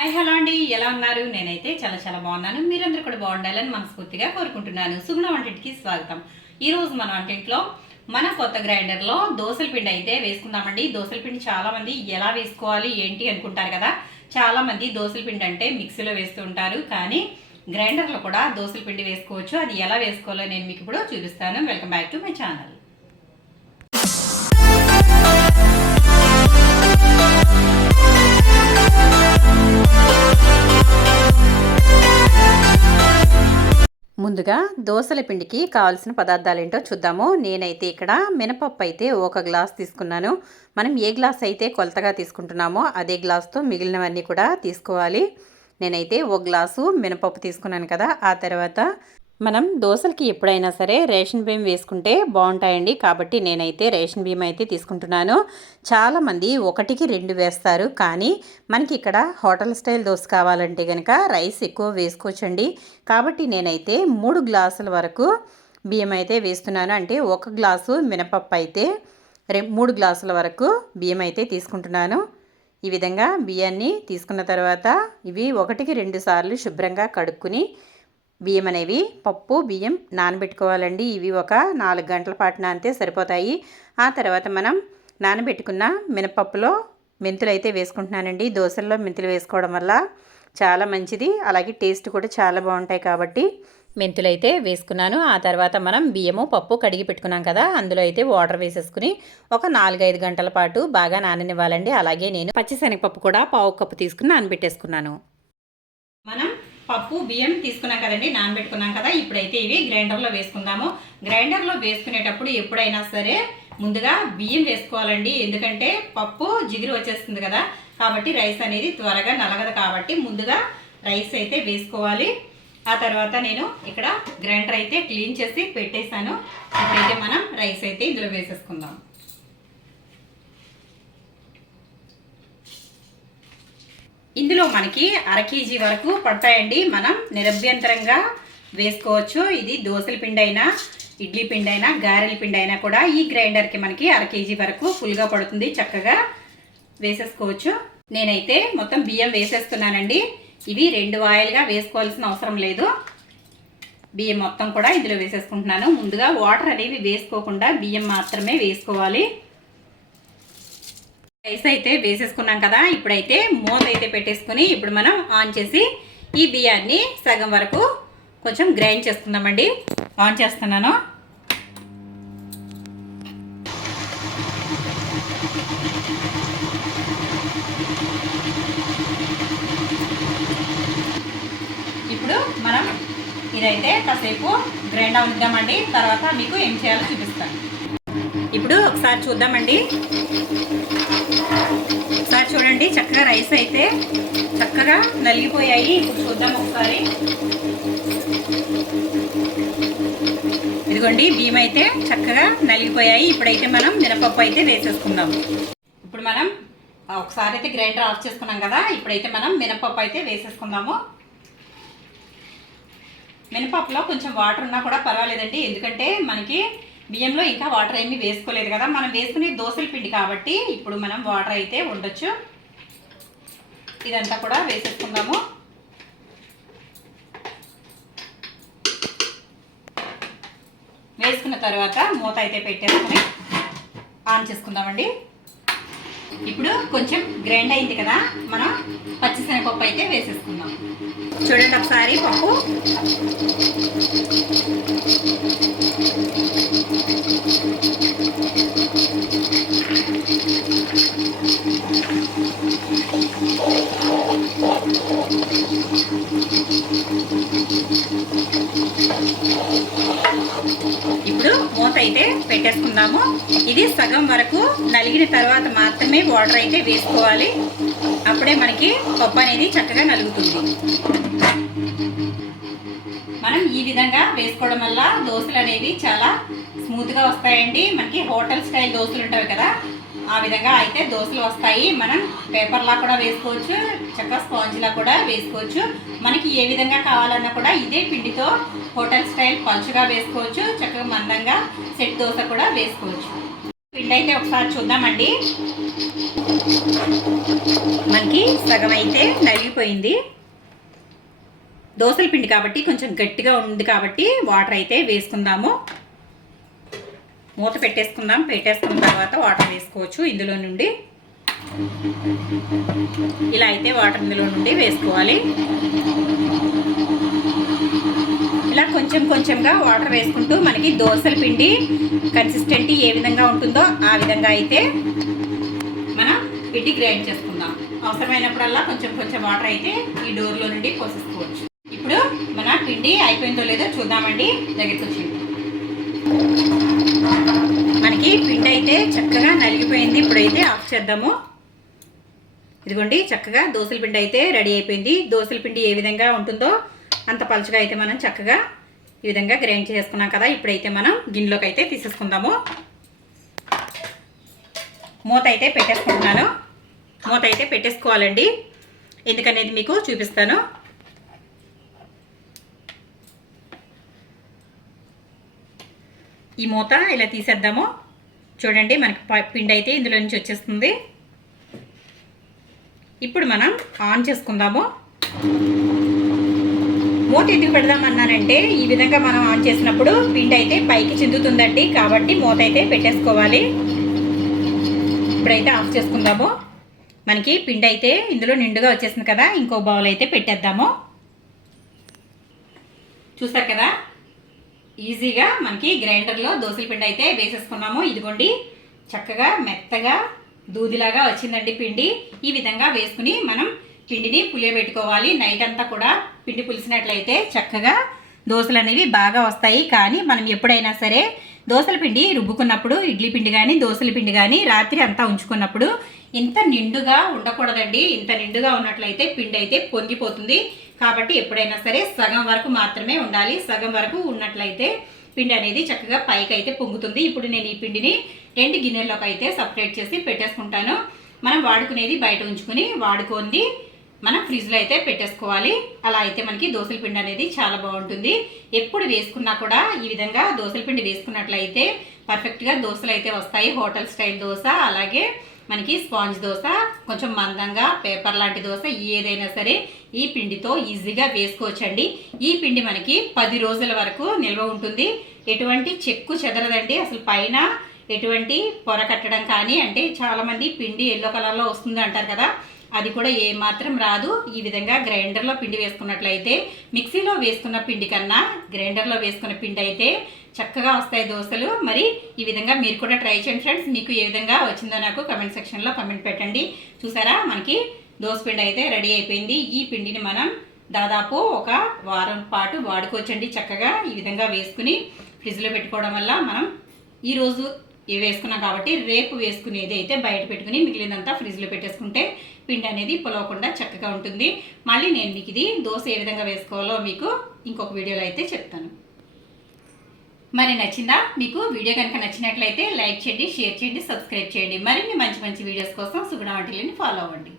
Hi hello అండి, ఎలా ఉన్నారు? నేనైతే చాలా బాగున్నాను. మీరందరూ కూడా బాగుండాలని మనస్ఫూర్తిగా కోరుకుంటున్నాను. సుగుణ వంటింటికి స్వాగతం. ఈరోజు మన వంటింట్లో మన కొత్త గ్రైండర్లో దోసల పిండి అయితే వేసుకుందామండి. దోసల పిండి చాలా మంది ఎలా వేసుకోవాలి ఏంటి అనుకుంటారు కదా. చాలా మంది దోసల పిండి అంటే మిక్సీలో వేస్తూ ఉంటారు, కానీ గ్రైండర్లో కూడా దోసల పిండి వేసుకోవచ్చు. అది ఎలా వేసుకోవాలో నేను మీకు ఇప్పుడు చూపిస్తాను. Welcome back to my channel. ముందుగా దోసల పిండికి కావాల్సిన పదార్థాలు ఏంటో చూద్దాము. నేనైతే ఇక్కడ మినపప్పు అయితే 1 గ్లాస్ తీసుకున్నాను. మనం ఏ గ్లాస్ అయితే కొలతగా తీసుకుంటున్నామో అదే గ్లాస్తో మిగిలినవన్నీ కూడా తీసుకోవాలి. నేనైతే 1 గ్లాసు మినపప్పు తీసుకున్నాను కదా. ఆ తర్వాత మనం దోసలకి ఎప్పుడైనా సరే రేషన్ బియ్యం వేసుకుంటే బాగుంటాయండి. కాబట్టి నేనైతే రేషన్ బియ్యం అయితే తీసుకుంటున్నాను. చాలామంది 1కి 2 వేస్తారు, కానీ మనకి ఇక్కడ హోటల్ స్టైల్ దోశ కావాలంటే కనుక రైస్ ఎక్కువ వేసుకోవచ్చండి. కాబట్టి నేనైతే 3 గ్లాసుల వరకు బియ్యం అయితే వేస్తున్నాను. అంటే 1 గ్లాసు మినపప్పు అయితే 3 గ్లాసుల వరకు బియ్యం అయితే తీసుకుంటున్నాను. ఈ విధంగా బియ్యాన్ని తీసుకున్న తర్వాత ఇవి 1కి 2 సార్లు శుభ్రంగా కడుక్కుని బియ్యం అనేవి పప్పు బియ్యం నానబెట్టుకోవాలండి. ఇవి ఒక 4 గంటల పాటు నానితే సరిపోతాయి. ఆ తర్వాత మనం నానబెట్టుకున్న మినపప్పులో మెంతులు అయితే వేసుకుంటున్నానండి. దోశల్లో మెంతులు వేసుకోవడం వల్ల చాలా మంచిది, అలాగే టేస్ట్ కూడా చాలా బాగుంటాయి. కాబట్టి మెంతులు అయితే వేసుకున్నాను. ఆ తర్వాత మనం బియ్యము పప్పు కడిగి పెట్టుకున్నాం కదా, అందులో అయితే వాటర్ వేసేసుకుని ఒక 4-5 గంటల పాటు బాగా నాననివ్వాలండి. అలాగే నేను పచ్చిశనగపప్పు కూడా 1/2 కప్పు తీసుకుని నానబెట్టేసుకున్నాను. మనం పప్పు బియ్యం తీసుకున్నాం కదండి, నానబెట్టుకున్నాం కదా. ఇప్పుడైతే ఇవి గ్రైండర్లో వేసుకుందాము. గ్రైండర్లో వేసుకునేటప్పుడు ఎప్పుడైనా సరే ముందుగా బియ్యం వేసుకోవాలండి. ఎందుకంటే పప్పు జిగురు వచ్చేస్తుంది కదా, కాబట్టి రైస్ అనేది త్వరగా నలగదు. కాబట్టి ముందుగా రైస్ అయితే వేసుకోవాలి. ఆ తర్వాత నేను ఇక్కడ గ్రైండర్ అయితే క్లీన్ చేసి పెట్టేశాను. ఇప్పుడైతే మనం రైస్ అయితే ఇందులో వేసేసుకుందాం. ఇందులో మనకి 1/2 కేజీ వరకు పడతాయండి. మనం నిరభ్యంతరంగా వేసుకోవచ్చు. ఇది దోసల పిండి అయినా ఇడ్లీ పిండి అయినా గారెల పిండి అయినా కూడా ఈ గ్రైండర్కి మనకి 1/2 కేజీ వరకు ఫుల్గా పడుతుంది. చక్కగా వేసేసుకోవచ్చు. నేనైతే మొత్తం బియ్యం వేసేస్తున్నానండి. ఇవి 2 వాయిలుగా వేసుకోవాల్సిన అవసరం లేదు. బియ్యం మొత్తం కూడా ఇందులో వేసేసుకుంటున్నాను. ముందుగా వాటర్ అనేవి వేసుకోకుండా బియ్యం మాత్రమే వేసుకోవాలి. రైస్ అయితే వేసేసుకున్నాం కదా. ఇప్పుడైతే మూత అయితే పెట్టేసుకుని ఇప్పుడు మనం ఆన్ చేసి ఈ బియ్యాన్ని సగం వరకు కొంచెం గ్రైండ్ చేసుకుందామండి. ఆన్ చేస్తున్నాను. ఇప్పుడు మనం ఇదైతే కాసేపు గ్రైండ్ అవుద్దామండి. తర్వాత మీకు ఏం చేయాలో చూపిస్తాను. ఇప్పుడు ఒకసారి చూద్దామండి. ఒకసారి చూడండి, చక్కగా రైస్ అయితే చక్కగా నలిగిపోయాయి. ఇప్పుడు చూద్దాం ఒకసారి. ఇదిగోండి, బియ్యం అయితే చక్కగా నలిగిపోయాయి. ఇప్పుడైతే మనం మినపప్పు అయితే వేసేసుకుందాం. ఇప్పుడు మనం ఒకసారి అయితే గ్రైండర్ ఆఫ్ చేసుకున్నాం కదా. ఇప్పుడైతే మనం మినపప్పు అయితే వేసేసుకుందాము. మినపప్పులో కొంచెం వాటర్ ఉన్నా కూడా పర్వాలేదండి, ఎందుకంటే మనకి బియ్యంలో ఇంకా వాటర్ ఏమీ వేసుకోలేదు కదా. మనం వేసుకునే దోసల పిండి కాబట్టి ఇప్పుడు మనం వాటర్ అయితే ఉండొచ్చు. ఇదంతా కూడా వేసేసుకుందాము. వేసుకున్న తర్వాత మూత అయితే పెట్టేసుకుని ఆన్ చేసుకుందామండి. ఇప్పుడు కొంచెం గ్రైండ్ అయింది కదా, మనం పచ్చిశనగపప్పు అయితే వేసేసుకుందాం. చూడండి ఒకసారి పప్పు ఇప్పుడు మూత అయితే పెట్టేసుకుందాము. ఇది సగం వరకు నలిగిన తర్వాత మాత్రమే వాటర్ అయితే వేసుకోవాలి. అప్పుడే మనకి పప్పు అనేది చక్కగా నలుగుతుంది. మనం ఈ విధంగా వేసుకోవడం వల్ల దోశలు అనేవి చాలా స్మూత్గా వస్తాయండి. మనకి హోటల్ స్టైల్ దోశలు ఉంటాయి కదా, ఆ విధంగా అయితే దోశలు వస్తాయి. మనం పేపర్లా కూడా వేసుకోవచ్చు, చక్కగా స్పాంజ్లా కూడా వేసుకోవచ్చు. మనకి ఏ విధంగా కావాలన్నా కూడా ఇదే పిండితో హోటల్ స్టైల్ పలుచగా వేసుకోవచ్చు, చక్కగా మందంగా సెట్ దోశ కూడా వేసుకోవచ్చు. పిండి అయితే ఒకసారి చూద్దామండి. మనకి సగం అయితే నలిగిపోయింది. దోసల పిండి కాబట్టి కొంచెం గట్టిగా ఉంది కాబట్టి వాటర్ అయితే వేసుకుందాము. మూత పెట్టేసుకుందాం. పెట్టేసుకున్న తర్వాత వాటర్ వేసుకోవచ్చు ఇందులో నుండి. ఇలా అయితే వాటర్ ఇందులో నుండి వేసుకోవాలి. ఇలా కొంచెం కొంచెంగా వాటర్ వేసుకుంటూ మనకి దోసల పిండి కన్సిస్టెంటీ ఏ విధంగా ఉంటుందో ఆ విధంగా అయితే మనం పిండి గ్రైండ్ చేసుకుందాం. అవసరమైనప్పుడల్లా కొంచెం కొంచెం వాటర్ అయితే ఈ డోర్లో నుండి పోసేసుకోవచ్చు. ఇప్పుడు మన పిండి అయిపోయిందో లేదో చూద్దామండి. దగ్గరికి వచ్చింది. మనకి పిండి అయితే చక్కగా నలిగిపోయింది. ఇప్పుడైతే ఆఫ్ చేద్దాము. ఇదిగోండి, చక్కగా దోసల పిండి అయితే రెడీ అయిపోయింది. దోసల పిండి ఏ విధంగా ఉంటుందో అంత పలుచగా అయితే మనం చక్కగా ఈ విధంగా గ్రైండ్ చేసుకున్నాం కదా. ఇప్పుడైతే మనం గిన్నెలోకి అయితే తీసేసుకుందాము. మూత అయితే పెట్టేసుకుంటున్నాను. మూత అయితే పెట్టేసుకోవాలండి. ఎందుకనేది మీకు చూపిస్తాను. ఈ మూత ఇలా తీసేద్దాము. చూడండి, మనకి పిండి అయితే ఇందులో నుంచి వచ్చేస్తుంది. ఇప్పుడు మనం ఆన్ చేసుకుందాము. మూత ఎందుకు పెడదామన్నానంటే ఈ విధంగా మనం ఆన్ చేసినప్పుడు పిండి అయితే పైకి చిందుతుందండి. కాబట్టి మూత అయితే పెట్టేసుకోవాలి. ఇప్పుడైతే ఆఫ్ చేసుకుందాము. మనకి పిండి అయితే ఇందులో నిండుగా వచ్చేసింది కదా. ఇంకో బౌల్ అయితే పెట్టేద్దాము. చూసారు కదా, ఈజీగా మనకి గ్రైండర్లో దోసల పిండి అయితే వేసేసుకున్నాము. ఇదిగోండి, చక్కగా మెత్తగా దూదిలాగా వచ్చిందండి పిండి. ఈ విధంగా వేసుకుని మనం పిండిని పులియబెట్టుకోవాలి. నైట్ అంతా కూడా పిండి పులిసినట్లయితే చక్కగా దోశలు అనేవి బాగా వస్తాయి. కానీ మనం ఎప్పుడైనా సరే దోసల పిండి రుబ్బుకున్నప్పుడు, ఇడ్లీ పిండి కానీ దోసల పిండి కానీ రాత్రి అంతా ఉంచుకున్నప్పుడు ఇంత నిండుగా ఉండకూడదండి. ఇంత నిండుగా ఉన్నట్లయితే పిండి అయితే పొంగిపోతుంది. కాబట్టి ఎప్పుడైనా సరే సగం వరకు మాత్రమే ఉండాలి. సగం వరకు ఉన్నట్లయితే పిండి అనేది చక్కగా పైకి అయితే పొంగుతుంది. ఇప్పుడు నేను ఈ పిండిని 2 గిన్నెల్లోకి అయితే సపరేట్ చేసి పెట్టేసుకుంటాను. మనం వాడుకునేది బయట ఉంచుకుని వాడుకొని మనం ఫ్రిడ్జ్లో అయితే పెట్టేసుకోవాలి. అలా అయితే మనకి దోసల పిండి అనేది చాలా బాగుంటుంది. ఎప్పుడు వేసుకున్నా కూడా ఈ విధంగా దోసల పిండి వేసుకున్నట్లయితే పర్ఫెక్ట్గా దోశలు అయితే వస్తాయి. హోటల్ స్టైల్ దోశ, అలాగే మనకి స్పాంజ్ దోశ, కొంచెం మందంగా పేపర్ లాంటి దోశ, ఏదైనా సరే ఈ పిండితో ఈజీగా వేసుకోవచ్చండి. ఈ పిండి మనకి 10 రోజుల వరకు నిల్వ ఉంటుంది. ఎటువంటి చెక్కు చెదరదండి. అసలు పైన ఎటువంటి పొర కట్టడం కానీ, అంటే చాలామంది పిండి ఎల్లో కలర్లో వస్తుంది అంటారు కదా, అది కూడా ఏమాత్రం రాదు. ఈ విధంగా గ్రైండర్లో పిండి వేసుకున్నట్లయితే మిక్సీలో వేసుకున్న పిండి కన్నా గ్రైండర్లో వేసుకున్న పిండి అయితే చక్కగా వస్తాయి దోశలు. మరి ఈ విధంగా మీరు కూడా ట్రై చేయండి ఫ్రెండ్స్. మీకు ఏ విధంగా వచ్చిందో నాకు కమెంట్ సెక్షన్లో కమెంట్ పెట్టండి. చూసారా, మనకి దోశ పిండి అయితే రెడీ అయిపోయింది. ఈ పిండిని మనం దాదాపు ఒక వారం పాటు వాడుకోవచ్చండి. చక్కగా ఈ విధంగా వేసుకుని ఫ్రిడ్జ్లో పెట్టుకోవడం వల్ల మనం ఈరోజు వేసుకున్నాం కాబట్టి రేపు వేసుకునేది అయితే బయట పెట్టుకుని మిగిలినంతా ఫ్రిడ్జ్లో పెట్టేసుకుంటే పిండి అనేది పొలవకుండా చక్కగా ఉంటుంది. మళ్ళీ నేను మీకు ఇది దోశ ఏ విధంగా వేసుకోవాలో మీకు ఇంకొక వీడియోలో అయితే చెప్తాను. మరి నచ్చిందా? మీకు వీడియో కనుక నచ్చినట్లయితే లైక్ చేయండి, షేర్ చేయండి, సబ్స్క్రైబ్ చేయండి. మరిన్ని మంచి మంచి వీడియోస్ కోసం సుగుణ వంటిల్ని ఫాలో అవ్వండి.